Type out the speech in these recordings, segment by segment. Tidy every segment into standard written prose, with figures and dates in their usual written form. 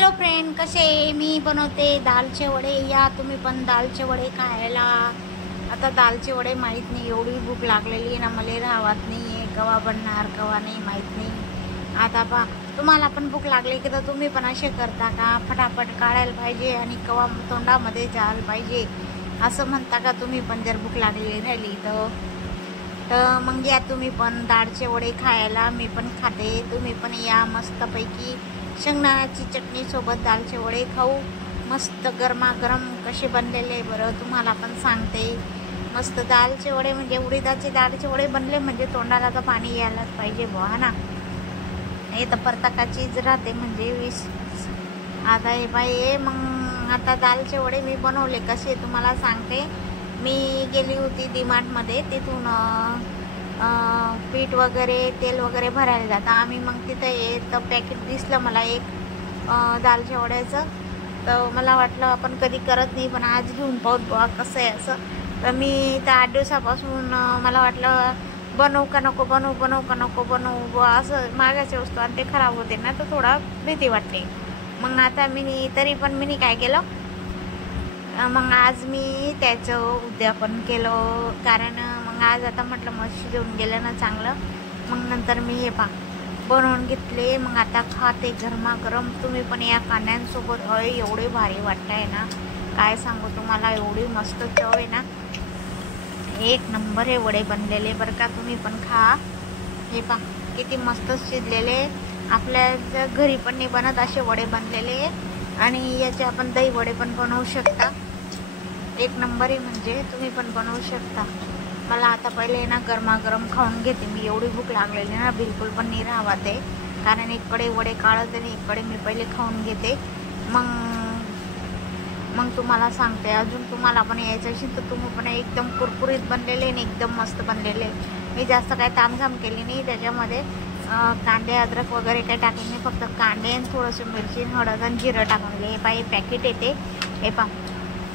Hello friend, कसे मी बनवते दालचे वडे. या तुम्ही पण दालचे वडे खायला. आता दालचे वडे माहीत नाही, एवढी भूक लागलेली आहे ना, मला राहत नाही आहे. कवा बनणार कवा नाही माहीत नाही. आता पा तुम्हाला पण भूक लागली की तर तुम्ही पण असे करता का? फटाफट काढायला पाहिजे आणि कवा तोंडामध्ये जायला पाहिजे असं म्हणता का तुम्ही पण? जर भूक लागली राहिली तर मग या तुम्ही पण दाळचे वडे खायला. मी पण खाते, तुम्ही पण या. मस्तपैकी शेंगदाण्याची चटणी सोबत दालचे वडे खाऊ. मस्त गरमागरम कसे बनलेले बरं तुम्हाला पण सांगते. मस्त दालचे वडे म्हणजे उडीदाचे दालचे वडे बनले म्हणजे तोंडाला तर पाणी यायलाच पाहिजे बुवा ना. हे तर परताकाचीच राहते म्हणजे वीस. आता हे बाई मग आता दालचे वडे मी बनवले कसे तुम्हाला सांगते. मी गेली होती डीमार्टमध्ये, तिथून पीठ वगैरे तेल वगैरे भरायला जातं आम्ही. मग तिथं पॅकेट दिसलं मला एक दालच्या वड्याचं. तर मला वाटलं आपण कधी करत नाही, पण आज घेऊन पाहूत बुवा कसं आहे असं. तर मी त्या 8 दिवसापासून मला वाटलं बनवू का नको बुवा असं. मागायची वस्तू आणि ते खराब होते ना, तर थोडा भीती वाटते. मग आता मी तरी पण मी काय केलं, मग आज मी त्याचं उद्यापन केलं. कारण मग आज आता म्हटलं मग शिजवून गेलं ना चांगलं. मग नंतर मी हे बनवून घेतले. मग आता खाते गरमागरम. तुम्ही पण या कांद्यांसोबत. एवढे भारी वाटत आहे ना, काय सांगू तुम्हाला. एवढी मस्त चव आहे ना, एक नंबर हे वडे बनलेले बरं का. तुम्ही पण खा. हे किती मस्त शिजलेले. आपल्या घरी पण नाही बनत असे वडे बनलेले. आणि याचे आपण दही वडे पण बनवू शकता. एक नंबर आहे म्हणजे तुम्ही पण बनवू शकता. मला आता पहिले ना गरमागरम खाऊन घेते मी. एवढी भूक लागलेली ना, बिलकुल पण नाही राहत आहे. कारण एककडे वडे काढत आणि एककडे मी पहिले खाऊन घेते. मग तुम्हाला सांगते. अजून तुम्हाला पण यायचं असेल तर तुम्ही पण एकदम कुरकुरीत बनलेले आणि एकदम मस्त बनलेले. मी जास्त काय तामझाम केली नाही त्याच्यामध्ये. कांदे अद्रक वगैरे काही टाकले नाही, फक्त कांदे आणि थोडंसं मिरची, हळद आणि जिरं टाकले. हे पॅकेट येते.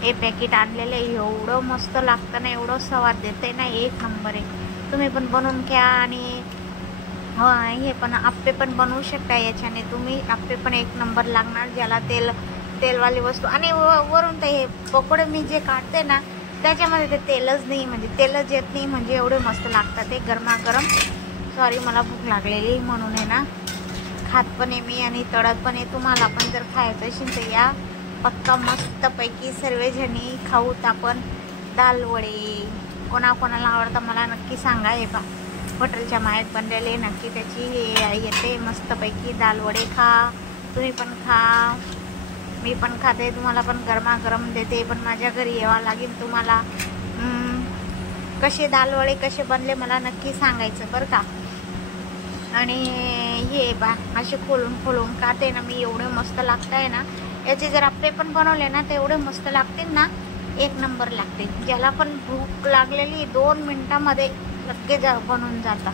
हे पॅकेट आणलेलं एवढं मस्त लागतं ना, एवढं स्वाद देते ना, एक नंबर आहे. तुम्ही पण बनवून घ्या. आणि हे पण आप्पे पण बनवू शकता याच्याने तुम्ही. आप्पे पण एक नंबर लागणार. ज्याला तेलवाली वस्तू आणि वरून ते हे पकोडे मी जे काढते ना त्याच्यामध्ये ते तेलच नाही, म्हणजे तेलच येत नाही, म्हणजे एवढे मस्त लागतात ते गरमागरम. सॉरी, मला भूक लागलेली म्हणून आहे ना. खात पण आहे मी आणि तळत पण आहे. तुम्हाला पण जर खायचं असेल तर या पक्का. मस्तपैकी सर्वजणी खाऊत आपण दाल वडे. कोणाकोणाला आवडतं मला नक्की सांगा. हे हॉटेलच्या माहेर बनलेले नक्की त्याची हे येते. मस्तपैकी दाल वडे खा. तुम्ही पण खा. मी पण खाते, तुम्हाला पण गरमागरम देते. पण माझ्या घरी यावं लागेल तुम्हाला. कसे दाल वडे कसे बनले मला नक्की सांगायचं बरं का. आणि हे असे खोलून खाते ना मी, एवढे मस्त लागत आहे ना. याचे जर आप्पे पण बनवले ना तर एवढे मस्त लागतील ना, एक नंबर लागते. ज्याला पण भूक लागलेली 2 मिनटामध्ये लगेच बनवून जातात.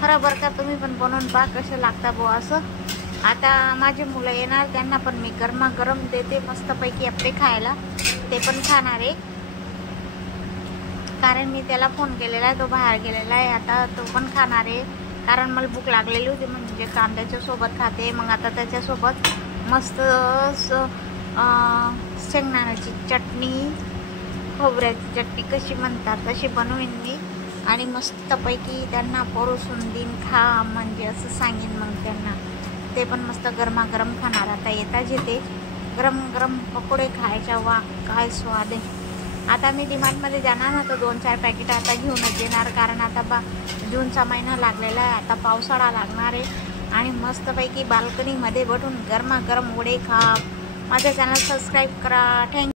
खरं बरं का. तुम्ही पण बनवून पहा कसं लागतं बुवा असं. आता माझे मुलं येणार, त्यांना पण मी गरमागरम देते मस्तपैकी आप्पे खायला. ते पण खाणार आहे. कारण मी त्याला फोन केलेला आहे, तो बाहेर गेलेला आहे. आता तो पण खाणार आहे. कारण मला भूक लागलेली होती म्हणजे कांद्याच्या सोबत खाते. मग आता त्याच्यासोबत मस्त शेंगदाण्याची चटणी, खोबऱ्याची चटणी कशी म्हणतात तशी बनवीन मी. आणि मस्तपैकी त्यांना परोसून देईन, खा म्हणजे असं सांगेन मग त्यांना. ते पण मस्त गरमागरम खाणार. आता येताच येते गरम गरम पकोडे खायच्या. वा काय स्वाद आहे. आता मी डीमार्टमध्ये जाणार ना तर 2-4 पॅकेट आता घेऊनच येणार. कारण आता जूनचा महिना लागलेला आहे, आता पावसाळा लागणार आहे. आणि मस्तपैकी बाल्कनीमध्ये बसून गरमागरम वडे खा. माझं चॅनल सबस्क्राईब करा. थँक्यू.